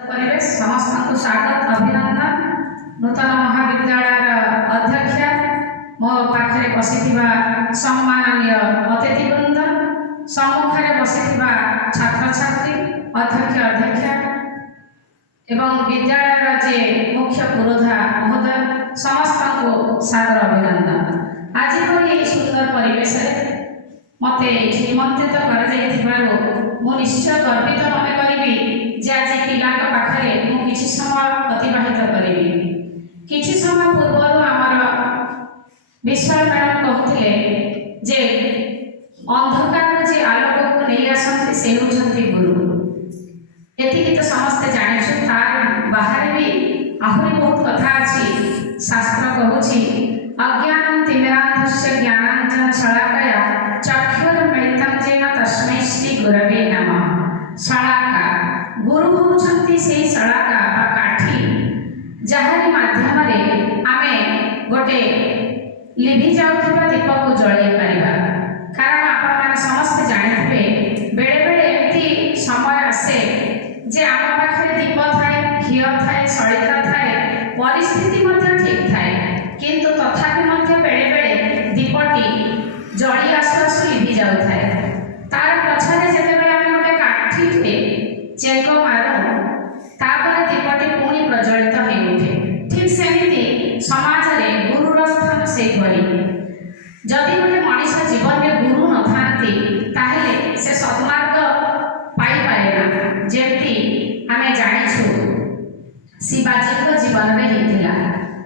परिवेश समस्त को स्वागत अभिनंदन नूतन महाविद्यालय अध्यक्ष मो पाखे बसी सम्माननीय अतिथिवृंद सम्मुखें बसी छात्र छात्री अध्यक्ष अध्यक्षा एवं विद्यालय जे मुख्य पुरोधा महोदय समस्त को सादर अभिनंदन। आज ये सुंदर परिवेश मत निमंत्रित कर निश्चय गर्वित मन करी जे आज पिला पाखे मुझे समय अतिबाहित करी किसी समय पूर्व आमर विश्वास मैडम कहते जे अंधकार जे आलोक को नहीं आसती से होती गुरु एति तो समस्ते जानिछु तार बाहर भी आहरी बहुत कथा अच्छी शास्त्र कहूँ अज्ञान तिमिरांधस्य ज्ञानांजन शलाकया चक्षुर्मिलितं येन तस्मै श्री गुरवे नमः। शलाका गुरु होउछंती से शलाका बा काठी जहारी माध्यम आमे गोटे लिभि जाउथिबा दीप को जळाई परिबा कारण आपण माने समस्त जानिथिबे बेले बेले एमती समय आसे जे आम पाखे दीप थाए घी थाए सलिता थाए परिस्थिति मध्य ठीक थाए किंतु तथापि मध्य बेले बेले दीपटी जळी आसु आसु लिभि जाउ थाए तार पछरे जेतेबेले आमे गोटे काठीटे चेक मारू तापर दीपटी पुणी प्रज्वलित हो उठे ठीक सेमिति समाज रे गुरुर स्थान से भरी जदि गोटे मनीष जीवन में गुरु न थांती ताहेले से सद्मार्ग पाई पारेना जेमती आमे जानिछु शिवाजी जीवन में हेतिला।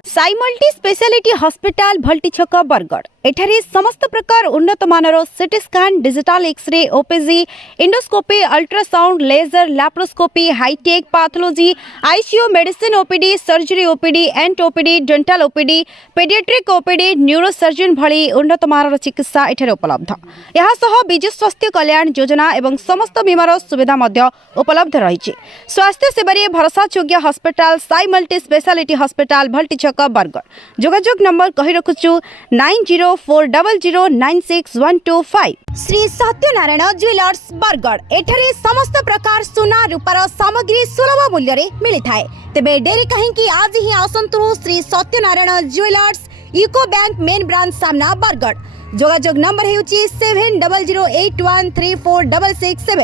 Sai multi speciality hospital Bhalti छक बरगढ़ एठारे समस्त प्रकार उन्नत मानर CT scan digital x ray OPG endoscopy ultrasound laser laparoscopy hi tech pathology ICU medicine OPD surgery OPD ENT OPD dental OPD paediatric OPD neurosurgeon भली उन्नत मानर चिकित्सा एठारे उपलब्ध यहाँ सह विजु स्वास्थ्य कल्याण योजना एवं समस्त बीमार सुविधा मध्य उपलब्ध रही स्वास्थ्य सेवारे भरोसायोग्य hospital Sai multi speciality hospital Bhalti छक बरगढ़ जोगाजोग नंबर कही रखुचु 9040096125। श्री सत्यनारायण ज्वेलर्स बरगढ़ एठारे समस्त प्रकार सुना रूपार सामग्री सुलभ मूल्य रे मिली थाए तेबे डेरी कहीं आज ही आसंतु Shri Satyanarayan jewellers UCO bank main branch सामना बरगढ़ जोगाजोग नंबर हेउची 7008134667।